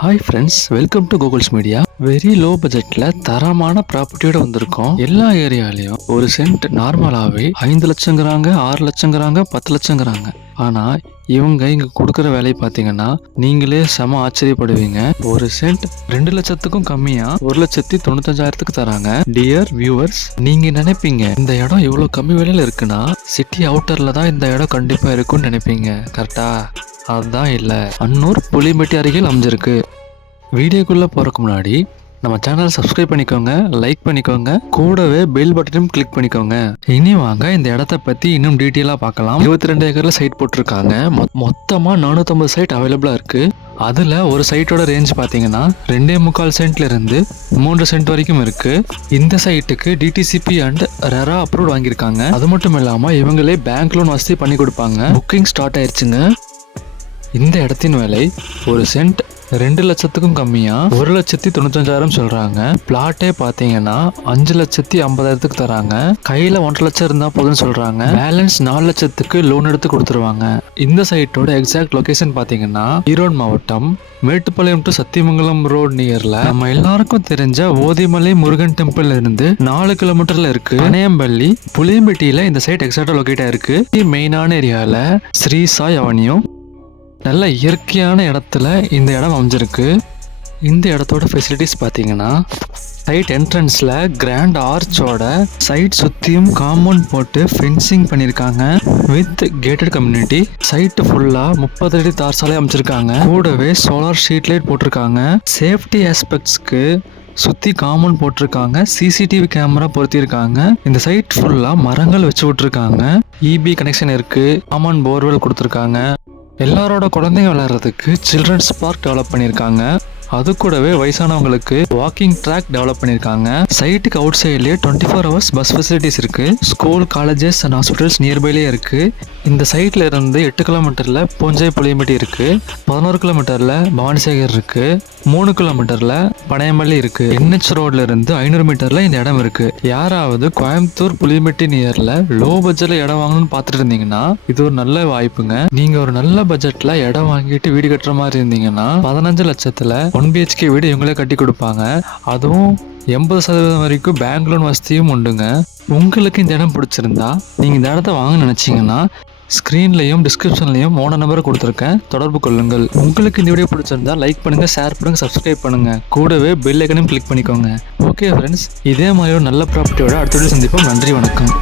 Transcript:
Hi friends, welcome to Google's media. Very low பட்ஜெட்ல தரமான ப்ராப்பர்ட்டியோட வந்திருக்கோம். எல்லா ஏரியாலையும் ஒரு சென்ட் நார்மலாவே 5 லட்சங்கிறாங்க, 6 லட்சங்கிறாங்க, 10 லட்சங்கிறாங்க. ஆனா இவங்க இங்க கொடுக்குற விலை பாத்தீங்கன்னா நீங்களே செம ஆச்சரியப்படுவீங்க. ஒரு சென்ட் 2 லட்சத்துக்கும் கம்மியா 1,95,000 தராங்க. டியர் வியூவர்ஸ், நீங்க நினைப்பீங்க இந்த இடம் இவ்வளவு கம்மி விலையில இருக்குன்னா சிட்டி அவுட்டர்ல தான் இந்த இடம் கண்டிப்பா இருக்கும்னு நினைப்பீங்க. கரெக்டா? அதுதான் இல்லை, அன்னூர் புலிமெட்டி அருகில் அமைஞ்சிருக்கு. வீடியோக்குள்ள போறதுக்கு முன்னாடி நம்ம சேனல் சப்ஸ்கிரைப் பண்ணிக்கோங்க, லைக் பண்ணிக்கோங்க, கூடவே பெல் பட்டனையும் கிளிக் பண்ணிக்கோங்க. இனி வாங்க இந்த இடத்த பத்தி இன்னும் டீட்டெயிலா பார்க்கலாம். 22 ஏக்கர்ல சைட் போட்டிருக்காங்க. மொத்தமா 450 சைட் அவைலபிளா இருக்கு. அதுல ஒரு சைட்டோட ரேஞ்ச் பாத்தீங்கன்னா 2.25 சென்ட்ல இருந்து 3 சென்ட் வரைக்கும் இருக்கு. இந்த சைட்டுக்கு டிடிசிபி அண்ட் ரெரா அப்ரூவ் வாங்கியிருக்காங்க. அது மட்டும் இல்லாம இவங்களே பேங்க் லோன் வசதி பண்ணி கொடுப்பாங்க. புக்கிங் ஸ்டார்ட் ஆயிடுச்சுங்க. இந்த இடத்தின் விலை ஒரு சென்ட் 2 லட்சத்துக்கும் கம்மியா 1,95,000 சொல்றாங்க. பிளாட்டே பாத்தீங்கன்னா 5,50,000 தராங்க. கையில 1.5 லட்சம் இருந்தா போதுன்னு சொல்றாங்க. பேலன்ஸ் 4 லட்சத்துக்கு லோன் எடுத்து கொடுத்துருவாங்க. இந்த சைட்டோட எக்ஸாக்ட் லொகேஷன் பாத்தீங்கன்னா ஈரோடு மாவட்டம் மேட்டுப்பாளையம் டு சத்தியமங்கலம் ரோடு நியர்ல நம்ம எல்லாருக்கும் தெரிஞ்ச ஓதிமலை முருகன் டெம்பிள் இருந்து 4 கிலோமீட்டர்ல இருக்கு. அணையம்பள்ளி புளியம்பட்டியில இந்த சைட் எக்ஸாக்டா லொகேட் ஆயிருக்கு. மெயினான ஏரியால ஸ்ரீ சாய் அவென்யூ, நல்ல இயற்கையான இடத்துல இந்த இடம் அமைஞ்சிருக்கு. இந்த இடத்தோட ஃபெசிலிட்டிஸ் பார்த்தீங்கன்னா சைட் என்ட்ரன்ஸில் கிராண்ட் ஆர்ச்சோட சைட் சுற்றியும் காம்பவுண்ட் போட்டு ஃபென்சிங் பண்ணியிருக்காங்க வித் கேட்டட் கம்யூனிட்டி. சைட்டு ஃபுல்லாக 30 அடி தார் சாலை அமைச்சிருக்காங்க. கூடவே சோலார் ஸ்ட்ரீட் லைட் போட்டிருக்காங்க. சேஃப்டி ஆஸ்பெக்ட்ஸ்க்கு சுற்றி காம்பவுண்ட் போட்டிருக்காங்க. சிசிடிவி கேமரா பொருத்திருக்காங்க. இந்த சைட் ஃபுல்லாக மரங்கள் வச்சு விட்டுருக்காங்க. இபி கனெக்ஷன் இருக்கு. காமன் போர்வெல் கொடுத்துருக்காங்க. எல்லாரோட குழந்தைங்க விளையாடுறதுக்கு சில்ட்ரன்ஸ் பார்க் டெவலப் பண்ணியிருக்காங்க. அது கூடவே வயசானவங்களுக்கு வாக்கிங் ட்ராக் டெவலப் பண்ணியிருக்காங்க. சைட்டுக்கு அவுட் சைட்லேயே 24 ஹவர்ஸ் பஸ் ஃபெசிலிட்டிஸ் இருக்கு. ஸ்கூல், காலேஜஸ் அண்ட் ஹாஸ்பிட்டல்ஸ் நியர்பைலேயே இருக்கு. இந்த சைட்ல இருந்து 8 கிலோமீட்டர்ல பூஞ்சை புளியம்பட்டி இருக்கு. 11 கிலோமீட்டர்ல பவானிசேகர் இருக்கு. 3 கிலோமீட்டர்ல பனையம்பள்ளி இருக்கு. NH ரோட்ல இருந்து 500 மீட்டர்ல இந்த இடம் இருக்கு. யாராவது கோயம்புத்தூர் புளியம்பட்டி நியர்ல லோ பட்ஜெட்ல இடம் வாங்கணும்னு பார்த்துட்டு இருந்தீங்கன்னா இது ஒரு நல்ல வாய்ப்புங்க. நீங்க ஒரு நல்ல பட்ஜெட்ல இடம் வாங்கிட்டு வீடு கட்டுற மாதிரி இருந்தீங்கன்னா 15 லட்சத்துல 1 BHK வீடு இவங்களே கட்டி கொடுப்பாங்க. அதுவும் 80% வரைக்கும் பேங்க் லோன் வசதியும் உண்டுங்க. உங்களுக்கு இந்த இடம் பிடிச்சிருந்தா நீங்க இந்த இடத்த வாங்க நினைச்சீங்கன்னா ஸ்க்ரீன்லையும் டிஸ்கிரிப்ஷன்லையும் ஓனர் நம்பரை கொடுத்துருக்கேன், தொடர்பு கொள்ளுங்கள். உங்களுக்கு இந்த வீடியோ பிடிச்சிருந்தா லைக் பண்ணுங்க, ஷேர் பண்ணுங்க, சப்ஸ்கிரைப் பண்ணுங்க. கூடவே பெல் ஐக்கனையும் கிளிக் பண்ணிக்கோங்க. ஓகே ஃப்ரெண்ட்ஸ், இதே மாதிரி ஒரு நல்ல ப்ராப்பர்ட்டியோட அடுத்த வீடியோ சந்திப்போம். நன்றி, வணக்கம்.